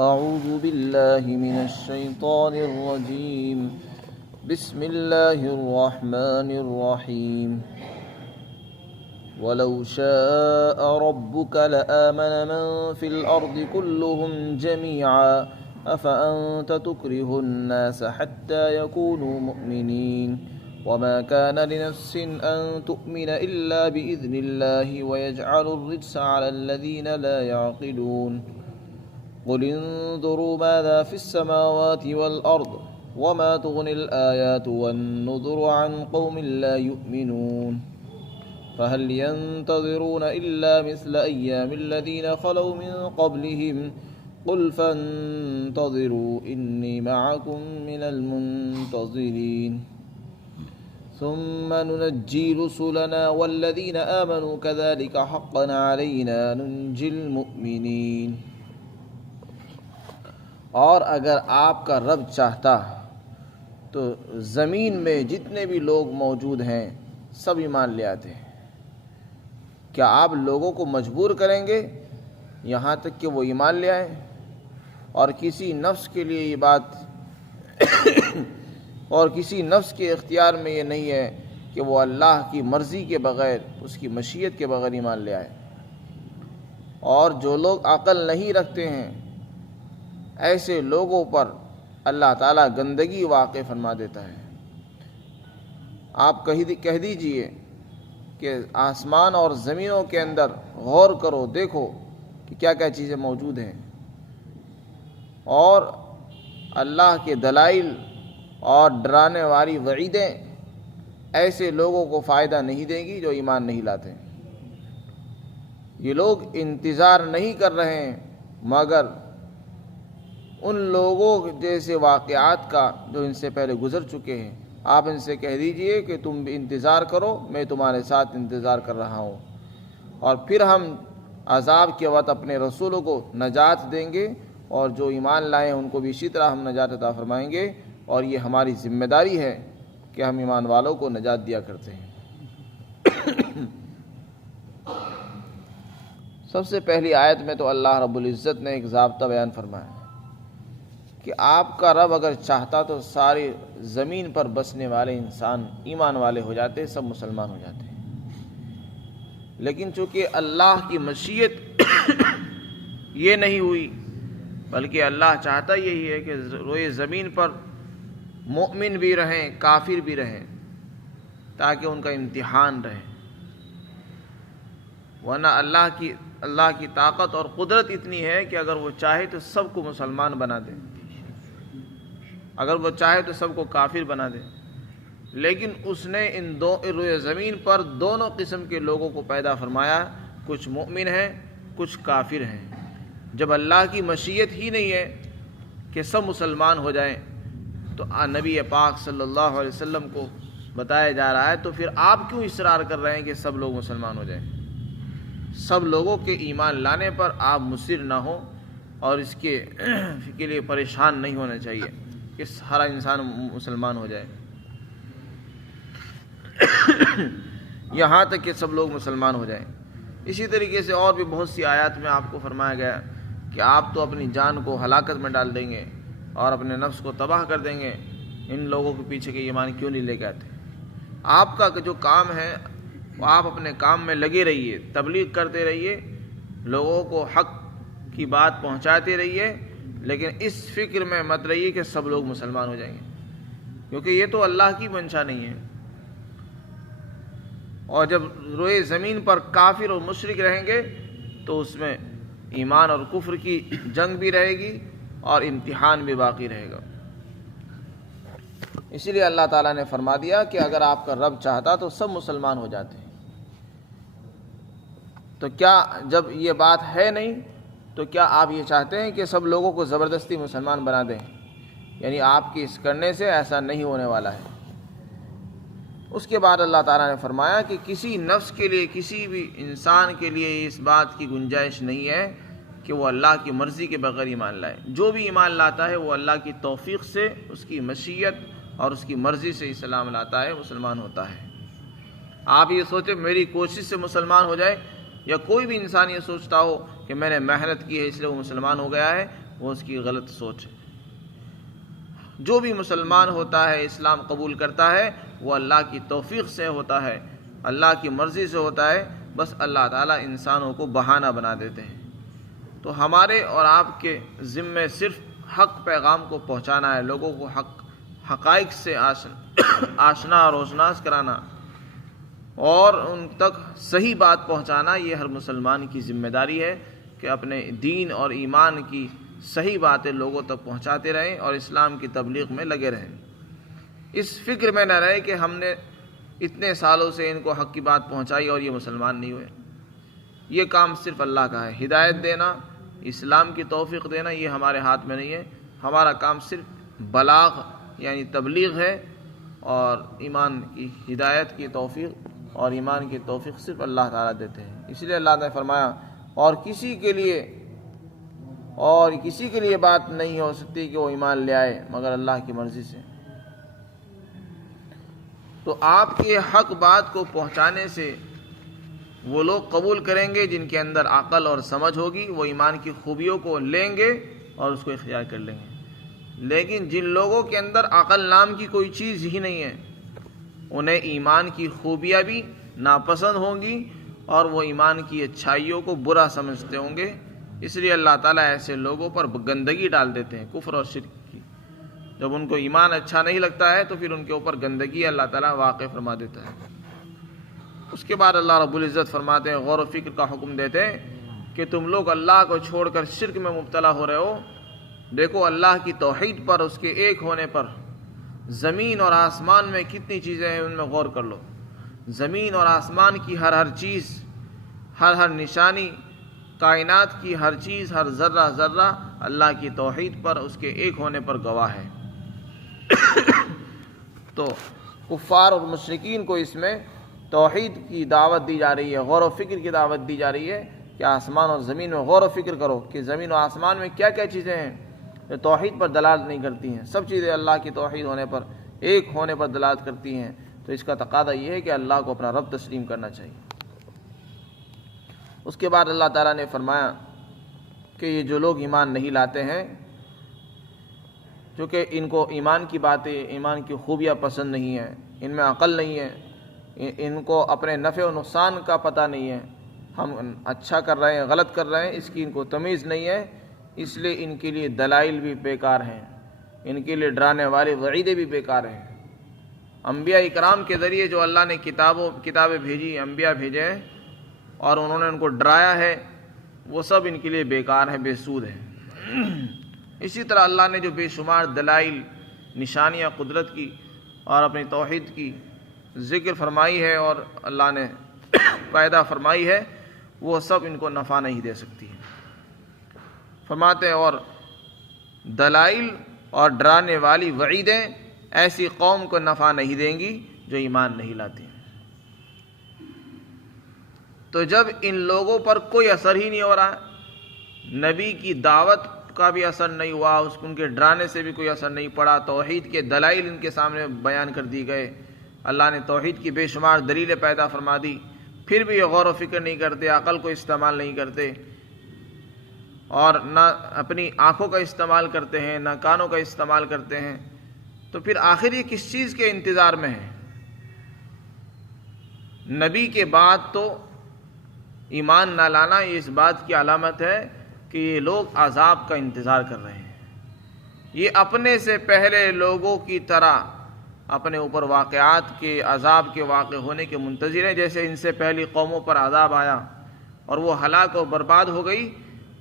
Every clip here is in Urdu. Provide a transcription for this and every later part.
أعوذ بالله من الشيطان الرجيم بسم الله الرحمن الرحيم ولو شاء ربك لآمن من في الأرض كلهم جميعا أفأنت تكره الناس حتى يكونوا مؤمنين وما كان لنفس أن تؤمن إلا بإذن الله ويجعل الرجس على الذين لا يعقلون قل انظروا ماذا في السماوات والأرض وما تغني الآيات والنذر عن قوم لا يؤمنون فهل ينتظرون إلا مثل أيام الذين خلوا من قبلهم قل فانتظروا إني معكم من المنتظرين ثم ننجي رسلنا والذين آمنوا كذلك حقا علينا ننجي المؤمنين۔ اور اگر آپ کا رب چاہتا تو زمین میں جتنے بھی لوگ موجود ہیں سب ایمان لے آتے ہیں۔ کیا آپ لوگوں کو مجبور کریں گے یہاں تک کہ وہ ایمان لے آئیں؟ اور کسی نفس کے لیے یہ بات اور کسی نفس کے اختیار میں یہ نہیں ہے کہ وہ اللہ کی مرضی کے بغیر، اس کی مشیت کے بغیر ایمان لے آئے۔ اور جو لوگ عقل نہیں رکھتے ہیں ایسے لوگوں پر اللہ تعالیٰ گندگی واقع فرما دیتا ہے۔ آپ کہہ دیجئے کہ آسمان اور زمینوں کے اندر غور کرو، دیکھو کہ کیا کیا چیزیں موجود ہیں، اور اللہ کے دلائل اور ڈرانے والی وعیدیں ایسے لوگوں کو فائدہ نہیں دیں گی جو ایمان نہیں لاتے۔ یہ لوگ انتظار نہیں کر رہے ہیں مگر ان لوگوں جیسے واقعات کا جو ان سے پہلے گزر چکے ہیں۔ آپ ان سے کہہ دیجئے کہ تم بھی انتظار کرو، میں تمہارے ساتھ انتظار کر رہا ہوں، اور پھر ہم عذاب کے وقت اپنے رسولوں کو نجات دیں گے، اور جو ایمان لائیں ان کو بھی اسی طرح ہم نجات عطا فرمائیں گے، اور یہ ہماری ذمہ داری ہے کہ ہم ایمان والوں کو نجات دیا کرتے ہیں۔ سب سے پہلی آیت میں تو اللہ رب العزت نے ایک ضابطہ بیان فرمایا کہ آپ کا رب اگر چاہتا تو ساری زمین پر بسنے والے انسان ایمان والے ہو جاتے، سب مسلمان ہو جاتے، لیکن چونکہ اللہ کی مشیت یہ نہیں ہوئی، بلکہ اللہ چاہتا یہی ہے کہ روئے زمین پر مومن بھی رہیں، کافر بھی رہیں، تاکہ ان کا امتحان رہے۔ ورنہ اللہ کی طاقت اور قدرت اتنی ہے کہ اگر وہ چاہے تو سب کو مسلمان بنا دے، اگر وہ چاہے تو سب کو کافر بنا دے، لیکن اس نے روئے زمین پر دونوں قسم کے لوگوں کو پیدا فرمایا، کچھ مومن ہیں کچھ کافر ہیں۔ جب اللہ کی مشیت ہی نہیں ہے کہ سب مسلمان ہو جائیں تو نبی پاک صلی اللہ علیہ وسلم کو بتایا جا رہا ہے تو پھر آپ کیوں اصرار کر رہے ہیں کہ سب لوگ مسلمان ہو جائیں؟ سب لوگوں کے ایمان لانے پر آپ مصر نہ ہوں، اور اس کے لیے پریشان نہیں ہونا چاہیے کہ ہر انسان مسلمان ہو جائے، یہاں تک کہ سب لوگ مسلمان ہو جائیں۔ اسی طریقے سے اور بھی بہت سی آیات میں آپ کو فرمایا گیا کہ آپ تو اپنی جان کو ہلاکت میں ڈال دیں گے اور اپنے نفس کو تباہ کر دیں گے، ان لوگوں کے پیچھے کے ایمان کیوں نہیں لے کے آتے؟ آپ کا جو کام ہے وہ آپ اپنے کام میں لگے رہیے، تبلیغ کرتے رہیے، لوگوں کو حق کی بات پہنچاتے رہیے، لیکن اس فکر میں مت رہیے کہ سب لوگ مسلمان ہو جائیں گے، کیونکہ یہ تو اللہ کی منشا نہیں ہے۔ اور جب روئے زمین پر کافر اور مشرک رہیں گے تو اس میں ایمان اور کفر کی جنگ بھی رہے گی اور امتحان بھی باقی رہے گا۔ اسی لیے اللہ تعالیٰ نے فرما دیا کہ اگر آپ کا رب چاہتا تو سب مسلمان ہو جاتے ہیں۔ تو کیا جب یہ بات ہے نہیں تو کیا آپ یہ چاہتے ہیں کہ سب لوگوں کو زبردستی مسلمان بنا دیں؟ یعنی آپ کے اس کرنے سے ایسا نہیں ہونے والا ہے۔ اس کے بعد اللہ تعالیٰ نے فرمایا کہ کسی نفس کے لیے، کسی بھی انسان کے لیے اس بات کی گنجائش نہیں ہے کہ وہ اللہ کی مرضی کے بغیر ایمان لائے۔ جو بھی ایمان لاتا ہے وہ اللہ کی توفیق سے، اس کی مشیت اور اس کی مرضی سے اسلام لاتا ہے، مسلمان ہوتا ہے۔ آپ یہ سوچیں میری کوشش سے مسلمان ہو جائے، یا کوئی بھی انسان یہ سوچتا ہو کہ میں نے محنت کی ہے اس لیے وہ مسلمان ہو گیا ہے، وہ اس کی غلط سوچ ہے۔ جو بھی مسلمان ہوتا ہے، اسلام قبول کرتا ہے، وہ اللہ کی توفیق سے ہوتا ہے، اللہ کی مرضی سے ہوتا ہے، بس اللہ تعالیٰ انسانوں کو بہانہ بنا دیتے ہیں۔ تو ہمارے اور آپ کے ذمے صرف حق پیغام کو پہنچانا ہے، لوگوں کو حقائق سے آشنا اور روشناس کرانا اور ان تک صحیح بات پہنچانا، یہ ہر مسلمان کی ذمہ داری ہے کہ اپنے دین اور ایمان کی صحیح باتیں لوگوں تک پہنچاتے رہیں اور اسلام کی تبلیغ میں لگے رہیں۔ اس فکر میں نہ رہے کہ ہم نے اتنے سالوں سے ان کو حق کی بات پہنچائی اور یہ مسلمان نہیں ہوئے۔ یہ کام صرف اللہ کا ہے، ہدایت دینا، اسلام کی توفیق دینا یہ ہمارے ہاتھ میں نہیں ہے۔ ہمارا کام صرف بلاغ یعنی تبلیغ ہے، اور ایمان کی ہدایت کی توفیق اور ایمان کی توفیق صرف اللہ تعالیٰ دیتے ہیں۔ اس لیے اللہ نے فرمایا اور کسی کے لیے بات نہیں ہو سکتی کہ وہ ایمان لے آئے مگر اللہ کی مرضی سے۔ تو آپ کے حق بات کو پہنچانے سے وہ لوگ قبول کریں گے جن کے اندر عقل اور سمجھ ہوگی، وہ ایمان کی خوبیوں کو لیں گے اور اس کو اختیار کر لیں گے۔ لیکن جن لوگوں کے اندر عقل نام کی کوئی چیز ہی نہیں ہے، انہیں ایمان کی خوبیاں بھی ناپسند ہوں گی اور وہ ایمان کی اچھائیوں کو برا سمجھتے ہوں گے۔ اس لیے اللہ تعالیٰ ایسے لوگوں پر گندگی ڈال دیتے ہیں، کفر اور شرک کی۔ جب ان کو ایمان اچھا نہیں لگتا ہے تو پھر ان کے اوپر گندگی اللہ تعالیٰ واقع فرما دیتا ہے۔ اس کے بعد اللہ رب العزت فرماتے ہیں، غور و فکر کا حکم دیتے ہیں کہ تم لوگ اللہ کو چھوڑ کر شرک میں مبتلا ہو رہے ہو۔ دیکھو اللہ کی توحید پر، اس کے ایک ہونے پر، زمین اور آسمان میں کتنی چیزیں ہیں ان میں غور کر لو۔ زمین اور آسمان کی ہر چیز، ہر نشانی، کائنات کی ہر چیز، ہر ذرہ ذرہ اللہ کی توحید پر، اس کے ایک ہونے پر گواہ ہے۔ تو کفار اور مشرکین کو اس میں توحید کی دعوت دی جا رہی ہے، غور و فکر کی دعوت دی جا رہی ہے کہ آسمان اور زمین میں غور و فکر کرو کہ زمین و آسمان میں کیا کیا چیزیں ہیں جو توحید پر دلالت نہیں کرتی ہیں۔ سب چیزیں اللہ کی توحید ہونے پر، ایک ہونے پر دلالت کرتی ہیں۔ تو اس کا تقاضا یہ ہے کہ اللہ کو اپنا رب تسلیم کرنا چاہیے۔ اس کے بعد اللہ تعالیٰ نے فرمایا کہ یہ جو لوگ ایمان نہیں لاتے ہیں، چونکہ ان کو ایمان کی باتیں، ایمان کی خوبیاں پسند نہیں ہیں، ان میں عقل نہیں ہے، ان کو اپنے نفع و نقصان کا پتہ نہیں ہے، ہم اچھا کر رہے ہیں غلط کر رہے ہیں اس کی ان کو تمیز نہیں ہے، اس لیے ان کے لیے دلائل بھی بیکار ہیں، ان کے لیے ڈرانے والے وعیدیں بھی بیکار ہیں۔ انبیاء اکرام کے ذریعے جو اللہ نے کتابیں بھیجی، انبیاء بھیجے ہیں اور انہوں نے ان کو ڈرایا ہے، وہ سب ان کے لیے بیکار ہیں، بے سود ہیں۔ اسی طرح اللہ نے جو بے شمار دلائل، نشانیاں قدرت کی اور اپنی توحید کی ذکر فرمائی ہے اور اللہ نے پیدا فرمائی ہے، وہ سب ان کو نفع نہیں دے سکتی ہے۔ فرماتے ہیں اور دلائل اور ڈرانے والی وعیدیں ایسی قوم کو نفع نہیں دیں گی جو ایمان نہیں لاتی۔ تو جب ان لوگوں پر کوئی اثر ہی نہیں ہو رہا، نبی کی دعوت کا بھی اثر نہیں ہوا، ان کے ڈرانے سے بھی کوئی اثر نہیں پڑا، توحید کے دلائل ان کے سامنے بیان کر دی گئے، اللہ نے توحید کی بے شمار دلیلیں پیدا فرما دی، پھر بھی یہ غور و فکر نہیں کرتے، عقل کو استعمال نہیں کرتے اور نہ اپنی آنکھوں کا استعمال کرتے ہیں، نہ کانوں کا استعمال کرتے ہیں، تو پھر آخر یہ کس چیز کے انتظار میں ہے؟ نبی کے بعد تو ایمان نہ لانا یہ اس بات کی علامت ہے کہ یہ لوگ عذاب کا انتظار کر رہے ہیں، یہ اپنے سے پہلے لوگوں کی طرح اپنے اوپر واقعات کے عذاب کے واقع ہونے کے منتظر ہیں، جیسے ان سے پہلی قوموں پر عذاب آیا اور وہ ہلاک و برباد ہو گئی،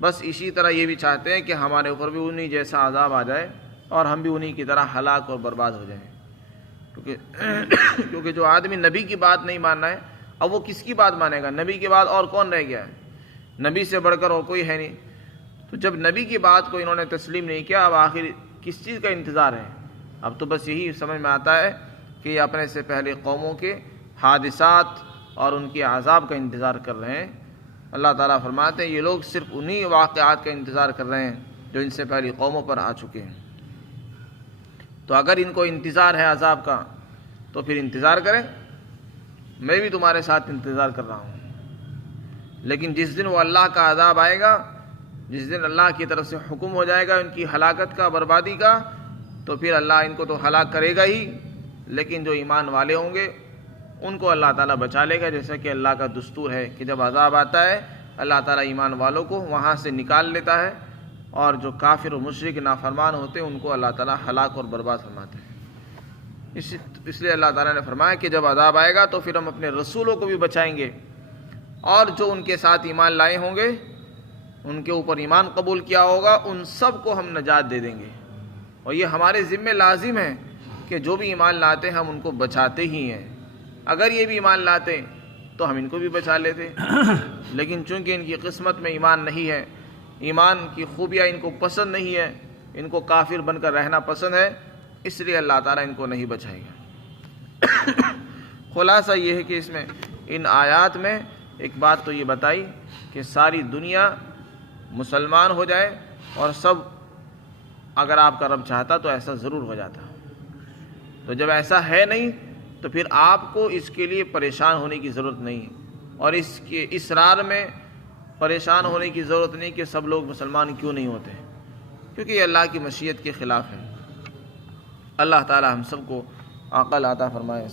بس اسی طرح یہ بھی چاہتے ہیں کہ ہمارے اوپر بھی انہی جیسا عذاب آ جائے اور ہم بھی انہی کی طرح ہلاک اور برباد ہو جائیں۔ کیونکہ جو آدمی نبی کی بات نہیں ماننا ہے، اب وہ کس کی بات مانے گا؟ نبی کے بعد اور کون رہ گیا ہے؟ نبی سے بڑھ کر اور کوئی ہے نہیں۔ تو جب نبی کی بات کو انہوں نے تسلیم نہیں کیا، اب آخر کس چیز کا انتظار ہے؟ اب تو بس یہی سمجھ میں آتا ہے کہ یہ اپنے سے پہلے قوموں کے حادثات اور ان کے عذاب کا انتظار کر رہے ہیں۔ اللہ تعالیٰ فرماتے ہیں یہ لوگ صرف انہی واقعات کا انتظار کر رہے ہیں جو ان سے پہلی قوموں پر آ چکے ہیں۔ تو اگر ان کو انتظار ہے عذاب کا تو پھر انتظار کریں، میں بھی تمہارے ساتھ انتظار کر رہا ہوں، لیکن جس دن وہ اللہ کا عذاب آئے گا، جس دن اللہ کی طرف سے حکم ہو جائے گا ان کی ہلاکت کا، بربادی کا، تو پھر اللہ ان کو تو ہلاک کرے گا ہی، لیکن جو ایمان والے ہوں گے ان کو اللہ تعالیٰ بچا لے گا، جیسا کہ اللہ کا دستور ہے کہ جب عذاب آتا ہے اللہ تعالیٰ ایمان والوں کو وہاں سے نکال لیتا ہے، اور جو کافر و مشرک نافرمان ہوتے ہیں ان کو اللہ تعالیٰ ہلاک اور برباد فرماتے ہیں۔ اس لیے اللہ تعالیٰ نے فرمایا کہ جب عذاب آئے گا تو پھر ہم اپنے رسولوں کو بھی بچائیں گے، اور جو ان کے ساتھ ایمان لائے ہوں گے، ان کے اوپر ایمان قبول کیا ہوگا، ان سب کو ہم نجات دے دیں گے۔ اور یہ ہمارے ذمہ لازم ہے کہ جو بھی ایمان لاتے ہیں ہم ان کو بچاتے ہی ہیں۔ اگر یہ بھی ایمان لاتے تو ہم ان کو بھی بچا لیتے، لیکن چونکہ ان کی قسمت میں ایمان نہیں ہے، ایمان کی خوبیاں ان کو پسند نہیں ہے، ان کو کافر بن کر رہنا پسند ہے، اس لیے اللہ تعالیٰ ان کو نہیں بچائے گا۔ خلاصہ یہ ہے کہ اس میں ان آیات میں ایک بات تو یہ بتائی کہ ساری دنیا مسلمان ہو جائے، اور سب اگر آپ کا رب چاہتا تو ایسا ضرور ہو جاتا، تو جب ایسا ہے نہیں تو پھر آپ کو اس کے لیے پریشان ہونے کی ضرورت نہیں، اور اس کے اصرار میں پریشان ہونے کی ضرورت نہیں کہ سب لوگ مسلمان کیوں نہیں ہوتے، کیونکہ یہ اللہ کی مشیت کے خلاف ہے۔ اللہ تعالی ہم سب کو عقل عطا فرمائے۔